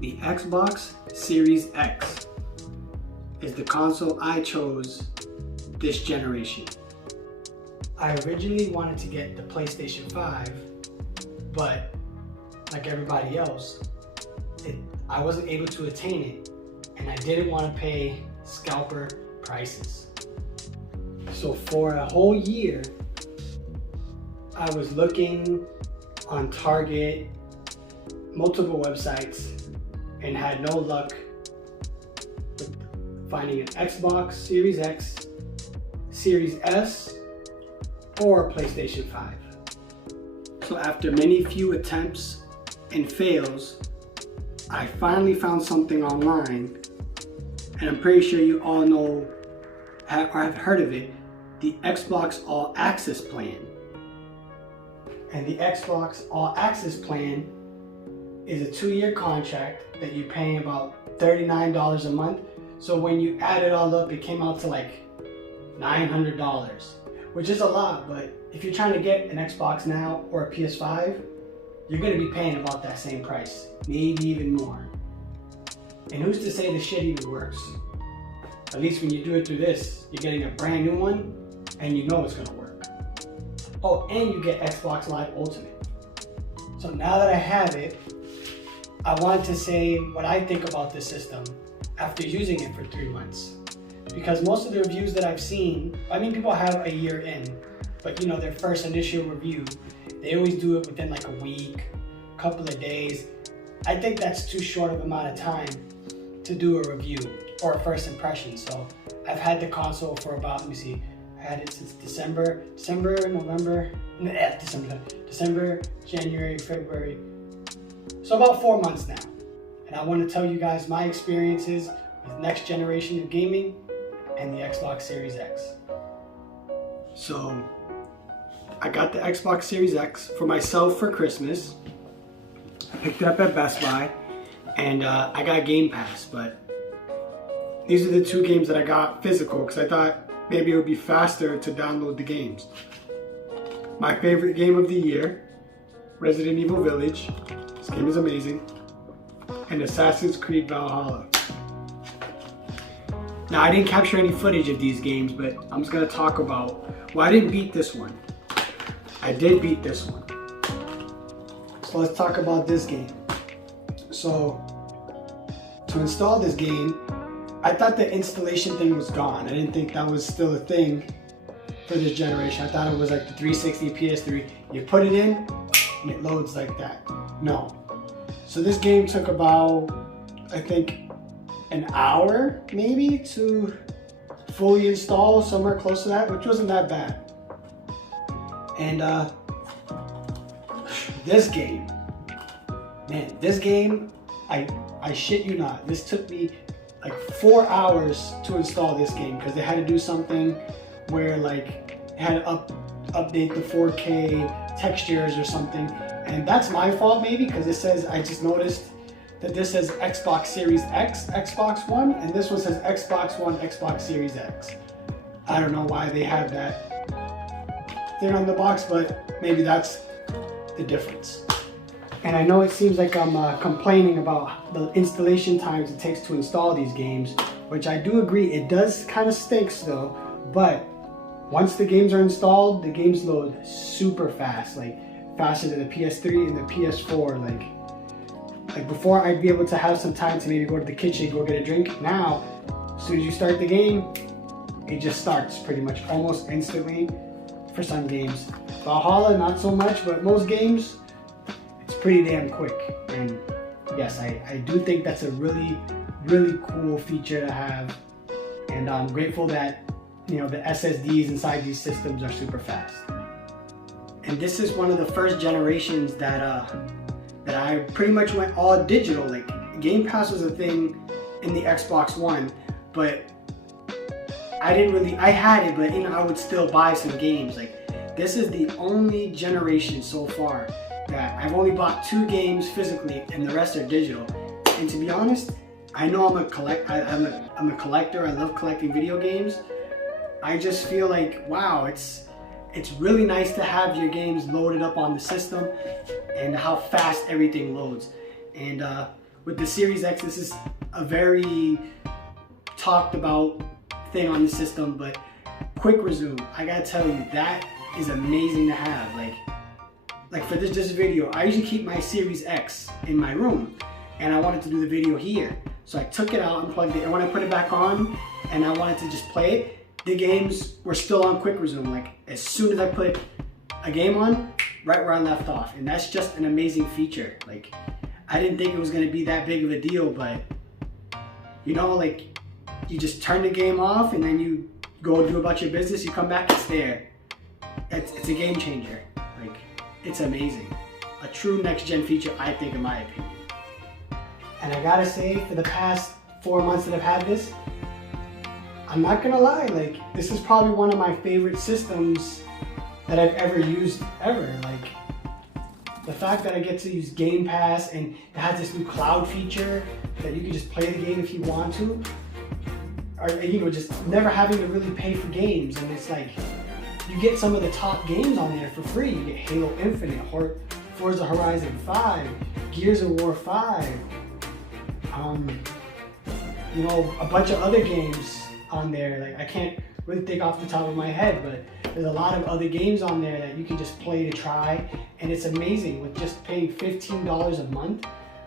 The Xbox Series X is the console I chose this generation. I originally wanted to get the PlayStation 5, but like everybody else, I wasn't able to attain it, and I didn't want to pay scalper prices. So for a whole year, I was looking on Target, multiple websites, and had no luck with finding an Xbox Series X, Series S, or PlayStation 5. So after many few attempts and fails, I finally found something online, and I'm pretty sure you all know or have heard of it, the Xbox All Access plan. And the Xbox All Access plan is a 2-year contract that you're paying about $39 a month. So when you add it all up, it came out to like $900, which is a lot, but if you're trying to get an Xbox now or a PS5, you're gonna be paying about that same price, maybe even more. And who's to say the shit even works? At least when you do it through this, you're getting a brand new one, and you know it's gonna work. Oh, and you get Xbox Live Ultimate. So now that I have it, I wanted to say what I think about this system after using it for 3 months. Because most of the reviews that I've seen, I mean, people have a year in, but you know, their first initial review, they always do it within like a week, a couple of days. I think that's too short of amount of time to do a review or a first impression. So I've had the console for about, let me see, I had it since December, January, February. So about 4 months now. And I want to tell you guys my experiences with next generation of gaming and the Xbox Series X. So I got the Xbox Series X for myself for Christmas. I picked it up at Best Buy, and I got Game Pass, but these are the 2 games that I got physical because I thought maybe it would be faster to download the games. My favorite game of the year, Resident Evil Village. This game is amazing. And Assassin's Creed Valhalla. Now, I didn't capture any footage of these games, but I'm just gonna talk about, well, I didn't beat this one. I did beat this one. So let's talk about this game. So to install this game, I thought the installation thing was gone. I didn't think that was still a thing for this generation. I thought it was like the 360 PS3. You put it in and it loads like that. No. So this game took about, I think, an hour maybe to fully install, somewhere close to that, which wasn't that bad. And this game, man, this game, I shit you not, this took me like 4 hours to install this game because they had to do something where like it had to update the 4K textures or something, and that's my fault maybe because it says, I just noticed that this says Xbox Series X, Xbox One, and this one says Xbox One, Xbox Series X. I don't know why they have that thing on the box, but maybe that's the difference. And I know it seems like I'm complaining about the installation times it takes to install these games, which I do agree, it does kind of stink still, but once the games are installed, the games load super fast, like faster than the PS3 and the PS4. Like before, I'd be able to have some time to maybe go to the kitchen, go get a drink. Now, as soon as you start the game, it just starts pretty much almost instantly for some games. Valhalla, not so much, but most games, it's pretty damn quick. And yes, I do think that's a really, really cool feature to have. And I'm grateful that, you know, the SSDs inside these systems are super fast. And this is one of the first generations that I pretty much went all digital. Like, Game Pass was a thing in the Xbox One, but I had it, but you know, I would still buy some games. Like, this is the only generation so far that I've only bought 2 games physically and the rest are digital. And to be honest, I know I'm a collector, I love collecting video games. I just feel like, wow, it's really nice to have your games loaded up on the system and how fast everything loads. And with the Series X, this is a very talked about thing on the system, but quick resume, I gotta tell you, that is amazing to have. Like for this video, I usually keep my Series X in my room, and I wanted to do the video here. So I took it out and plugged it, and when I put it back on and I wanted to just play it, the games were still on quick resume. Like as soon as I put a game on, right where I left off. And that's just an amazing feature. Like I didn't think it was gonna be that big of a deal, but you know, like you just turn the game off and then you go do about your business, you come back, it's there. It's a game changer. Like it's amazing. A true next gen feature, I think, in my opinion. And I gotta say, for the past 4 months that I've had this, I'm not gonna lie, like this is probably one of my favorite systems that I've ever used ever. Like the fact that I get to use Game Pass and it has this new cloud feature that you can just play the game if you want to, or you know, just never having to really pay for games. And it's like you get some of the top games on there for free. You get Halo Infinite, Forza Horizon 5, Gears of War 5, you know, a bunch of other games on there. Like I can't really think off the top of my head, but there's a lot of other games on there that you can just play to try, and it's amazing with just paying $15 a month.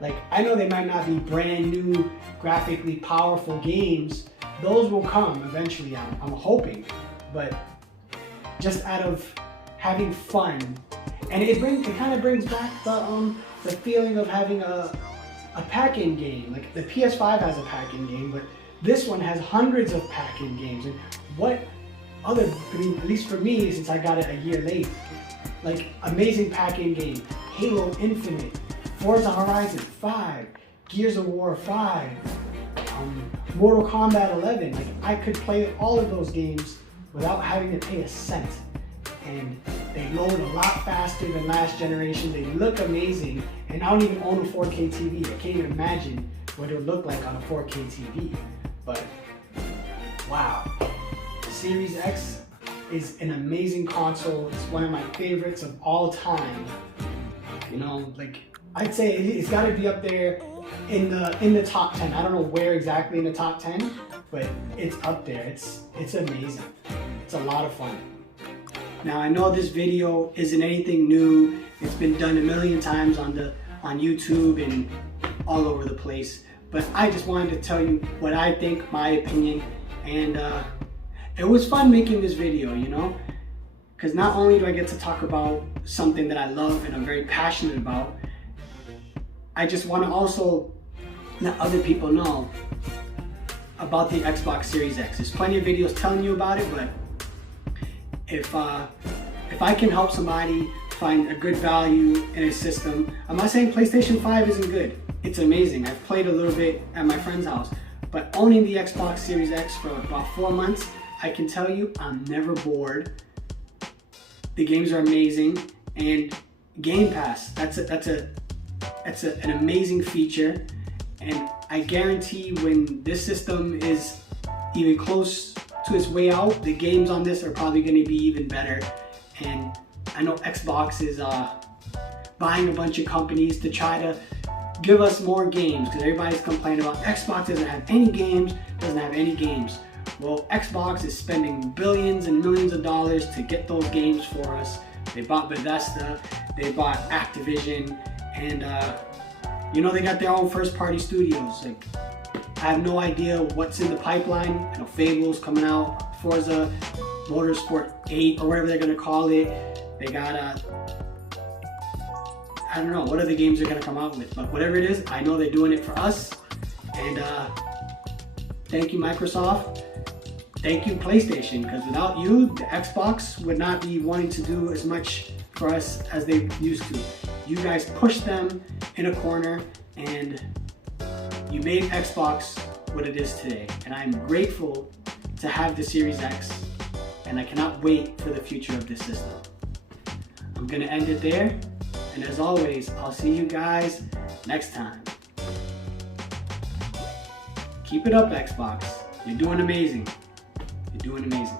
Like I know they might not be brand new, graphically powerful games. Those will come eventually, I'm hoping, but just out of having fun, and it kind of brings back the feeling of having a pack-in game. Like the PS5 has a pack-in game, but this one has hundreds of pack-in games. And what other, I mean, at least for me, since I got it a year late, like amazing pack-in game, Halo Infinite, Forza Horizon 5, Gears of War 5, Mortal Kombat 11. Like I could play all of those games without having to pay a cent. And they load a lot faster than last generation. They look amazing. And I don't even own a 4K TV. I can't even imagine what it would look like on a 4K TV. But wow, Series X is an amazing console. It's one of my favorites of all time. You know, like I'd say it's got to be up there in the top 10. I don't know where exactly in the top 10, but it's up there. It's amazing. It's a lot of fun. Now I know this video isn't anything new. It's been done a million times on YouTube and all over the place. But I just wanted to tell you what I think, my opinion, and it was fun making this video, you know? Because not only do I get to talk about something that I love and I'm very passionate about, I just want to also let other people know about the Xbox Series X. There's plenty of videos telling you about it, but if I can help somebody find a good value in a system, I'm not saying PlayStation 5 isn't good. It's amazing. I've played a little bit at my friend's house, but owning the Xbox Series X for about 4 months, I can tell you I'm never bored. The games are amazing, and Game Pass, that's an amazing feature, and I guarantee when this system is even close to its way out, the games on this are probably going to be even better. And I know Xbox is buying a bunch of companies to try to give us more games, because everybody's complaining about Xbox doesn't have any games, Well, Xbox is spending billions and millions of dollars to get those games for us. They bought Bethesda, they bought Activision, and you know, they got their own first-party studios. Like, I have no idea what's in the pipeline. You know, Fable's coming out, Forza Motorsport 8 or whatever they're gonna call it. They got I don't know what other games they're gonna come out with, but whatever it is, I know they're doing it for us. And thank you, Microsoft. Thank you, PlayStation, because without you, the Xbox would not be wanting to do as much for us as they used to. You guys pushed them in a corner, and you made Xbox what it is today. And I'm grateful to have the Series X, and I cannot wait for the future of this system. I'm gonna end it there, and as always, I'll see you guys next time. Keep it up, Xbox. You're doing amazing. You're doing amazing.